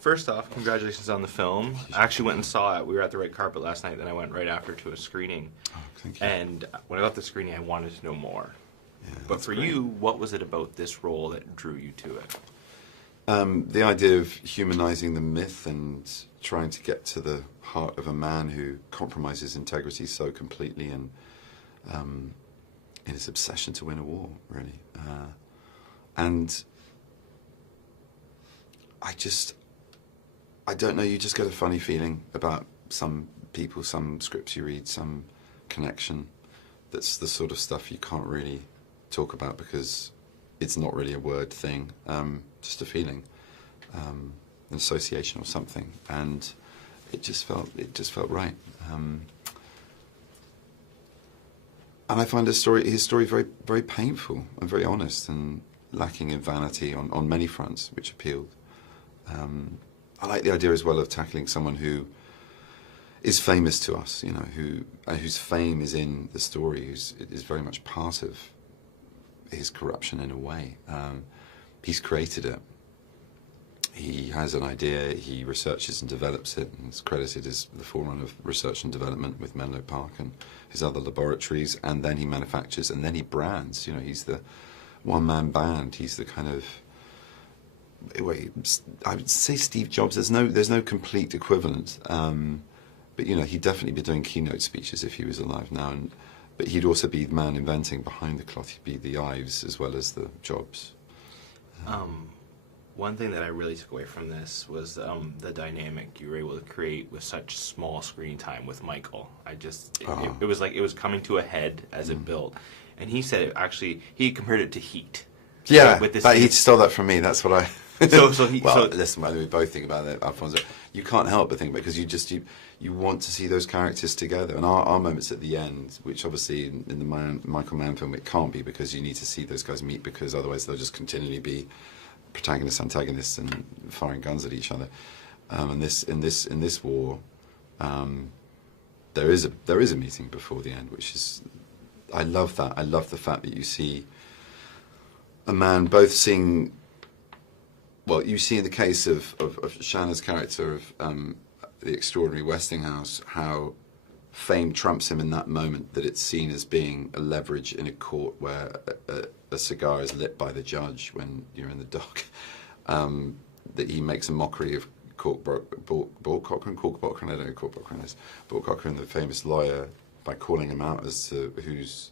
first off, congratulations on the film. I actually went and saw it. We were at the red carpet last night, then I went right after to a screening. Oh, thank you. And when I got the screening, I wanted to know more. Yeah, but for great. you, what was it about this role that drew you to it? The idea of humanizing the myth and trying to get to the heart of a man who compromises integrity so completely and in his obsession to win a war, really. And I don't know, you just get a funny feeling about some people, some scripts you read, some connection. That's the sort of stuff you can't really talk about because it's not really a word thing, just a feeling, an association or something, and it just felt right. And I find his story very, very painful and very honest and lacking in vanity on many fronts, which appealed. I like the idea as well of tackling someone who is famous to us, you know, whose fame is in the story, is very much part of his corruption in a way. He's created it. He has an idea, he researches and develops it, and is credited as the forerunner of research and development with Menlo Park and his other laboratories, and then he manufactures, and then he brands. You know, he's the one-man band. He's the kind of, I would say Steve Jobs. There's no complete equivalent, but you know, he'd definitely be doing keynote speeches if he was alive now. But he'd also be the man inventing behind the cloth. He'd be the Ives as well as the Jobs. One thing that I really took away from this was the dynamic you were able to create with such small screen time with Michael. It was like it was coming to a head as it built. And he said he compared it to Heat. Yeah, with this he stole that from me. That's what I. Listen, we both think about it, Alfonso. You can't help but think about it because you want to see those characters together. And our moments at the end, which obviously in the Michael Mann film it can't be because you need to see those guys meet because otherwise they'll just continually be protagonists, antagonists, and firing guns at each other. And in this war, there is a meeting before the end, which is, I love that. I love the fact that you see a man both seeing, well, you see in the case of Shanna's character of the extraordinary Westinghouse, how fame trumps him in that moment, that it's seen as being a leverage in a court where a cigar is lit by the judge when you're in the dock, that he makes a mockery of Bolt Cochran, I don't know who Bolt Cochran is, Bolt Cochran, the famous lawyer, by calling him out as to whose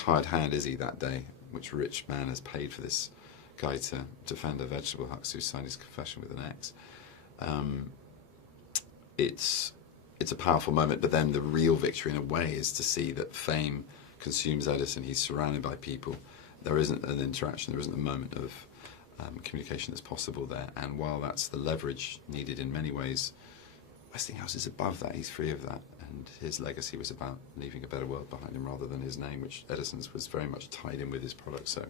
hired hand is he that day, which rich man has paid for this guy to defend a vegetable huckster who signed his confession with an X. It's a powerful moment, but then the real victory in a way is to see that fame consumes Edison. He's surrounded by people. There isn't an interaction, there isn't a moment of communication that's possible there. And while that's the leverage needed in many ways, Westinghouse is above that, he's free of that. And his legacy was about leaving a better world behind him rather than his name, which Edison's was very much tied in with his product. So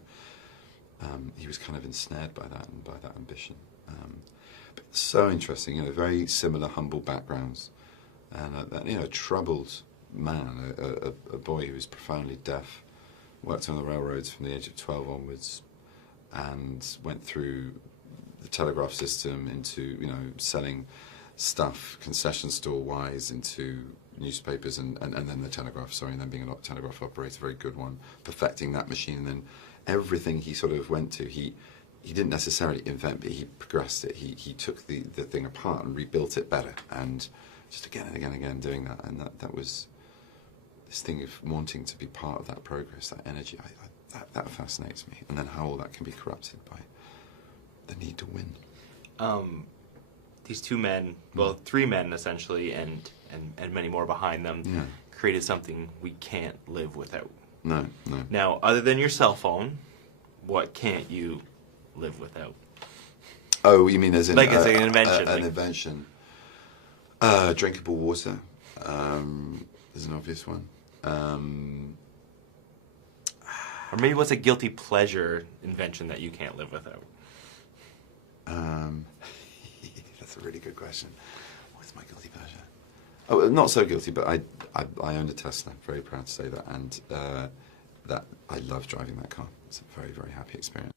he was kind of ensnared by that and by that ambition. But so interesting, you know, very similar humble backgrounds. And you know, a troubled man, a boy who was profoundly deaf, worked on the railroads from the age of 12 onwards, and went through the telegraph system into, you know, selling stuff concession store wise into newspapers and then the telegraph, and then being a telegraph operator, very good one, perfecting that machine, and then everything he sort of went to, he didn't necessarily invent, but he progressed it. He took the thing apart and rebuilt it better, and just again and again and again doing that, and that was this thing of wanting to be part of that progress, that energy. That fascinates me, and then how all that can be corrupted by the need to win. These two men, well, three men essentially, and many more behind them, created something we can't live without. No. Now, other than your cell phone, what can't you live without? Oh, you mean as in like as an invention? An invention. Drinkable water is an obvious one. Or maybe what's a guilty pleasure invention that you can't live without? That's a really good question. What's my guilty pleasure? Oh, not so guilty, but I owned a Tesla. I'm very proud to say that, and that I love driving that car. It's a very, very happy experience.